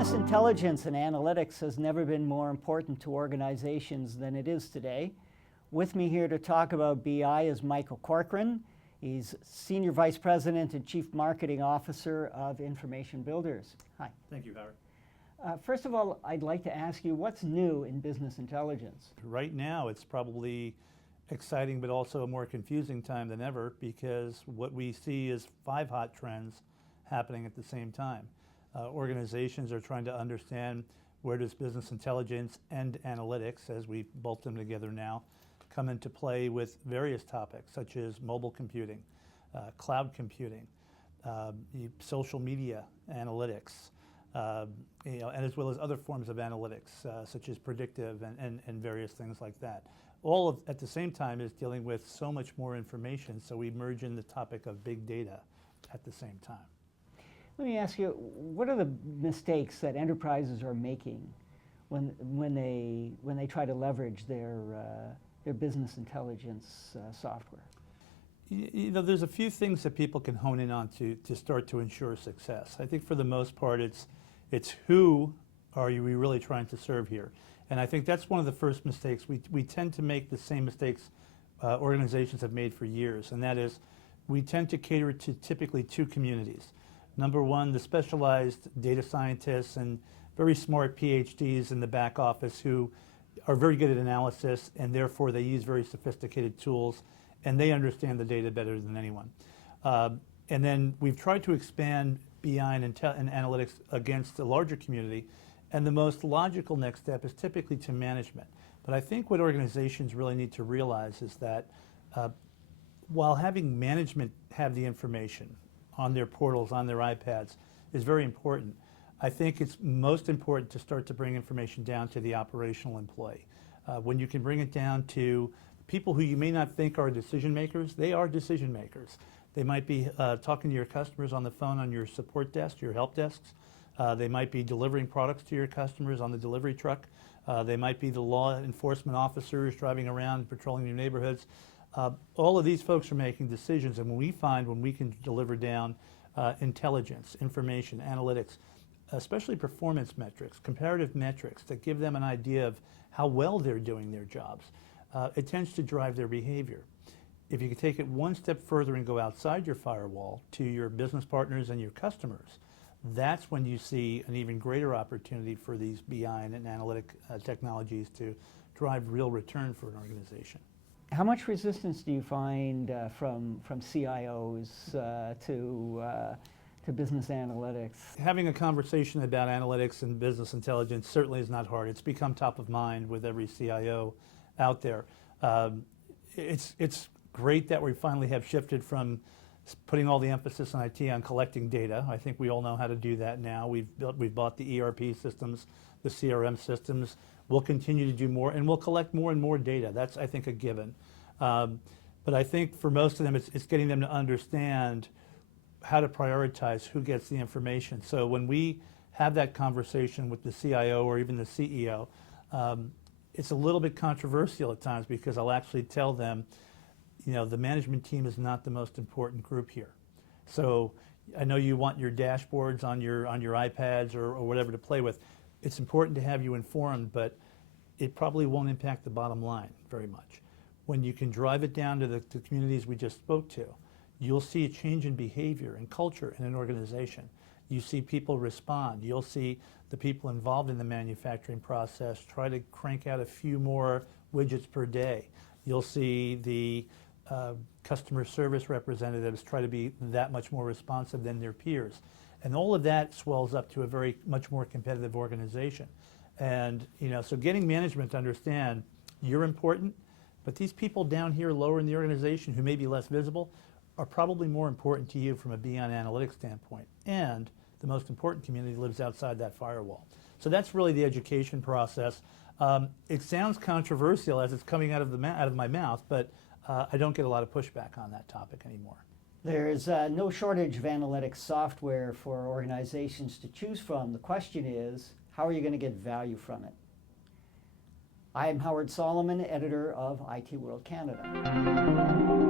Business intelligence and analytics has never been more important to organizations than it is today. With me here to talk about BI is Michael Corcoran. He's Senior Vice President and Chief Marketing Officer of Information Builders. Hi. Thank you, Howard. First of all, I'd like to ask you, what's new in business intelligence? Right now, it's probably exciting, but also a more confusing time than ever, because what we see is 5 hot trends happening at the same time. Organizations are trying to understand where does business intelligence and analytics, as we bolt them together now, come into play with various topics such as mobile computing, cloud computing, social media analytics, and as well as other forms of analytics such as predictive and various things like that. All at the same time is dealing with so much more information, so we merge in the topic of big data at the same time. Let me ask you, what are the mistakes that enterprises are making when they try to leverage their business intelligence software? There's a few things that people can hone in on to start to ensure success. I think for the most part, it's who are we really trying to serve here? And I think that's one of the first mistakes. We tend to make the same mistakes organizations have made for years, and that is we tend to cater to typically 2 communities. Number one, the specialized data scientists and very smart PhDs in the back office who are very good at analysis, and therefore they use very sophisticated tools, and they understand the data better than anyone. And then we've tried to expand BI and analytics against the larger community, and the most logical next step is typically to management. But I think what organizations really need to realize is that while having management have the information on their portals, on their iPads, is very important, I think it's most important to start to bring information down to the operational employee. When you can bring it down to people who you may not think are decision makers, they are decision makers. They might be talking to your customers on the phone on your support desk, your help desks. They might be delivering products to your customers on the delivery truck. They might be the law enforcement officers driving around patrolling your neighborhoods. All of these folks are making decisions, and when we can deliver down intelligence, information, analytics, especially performance metrics, comparative metrics that give them an idea of how well they're doing their jobs, it tends to drive their behavior. If you can take it one step further and go outside your firewall to your business partners and your customers, that's when you see an even greater opportunity for these BI and analytic technologies to drive real return for an organization. How much resistance do you find from CIOs to business analytics? Having a conversation about analytics and business intelligence certainly is not hard. It's become top of mind with every CIO out there. It's great that we finally have shifted from putting all the emphasis on IT on collecting data. I think we all know how to do that now. We've bought the ERP systems, the CRM systems. We'll continue to do more, and we'll collect more and more data. That's, I think, a given. But I think for most of them, it's getting them to understand how to prioritize who gets the information. So when we have that conversation with the CIO or even the CEO, it's a little bit controversial at times, because I'll actually tell them, the management team is not the most important group here. So I know you want your dashboards on your iPads or whatever to play with. It's important to have you informed, but it probably won't impact the bottom line very much. When you can drive it down to the communities we just spoke to, you'll see a change in behavior and culture in an organization. You see people respond. You'll see the people involved in the manufacturing process try to crank out a few more widgets per day. You'll see the customer service representatives try to be that much more responsive than their peers. And all of that swells up to a much more competitive organization. And so getting management to understand you're important, but these people down here lower in the organization who may be less visible are probably more important to you from a beyond analytics standpoint. And the most important community lives outside that firewall. So that's really the education process. It sounds controversial as it's coming out of my mouth, but I don't get a lot of pushback on that topic anymore. There's no shortage of analytics software for organizations to choose from. The question is, how are you going to get value from it? I'm Howard Solomon, editor of IT World Canada.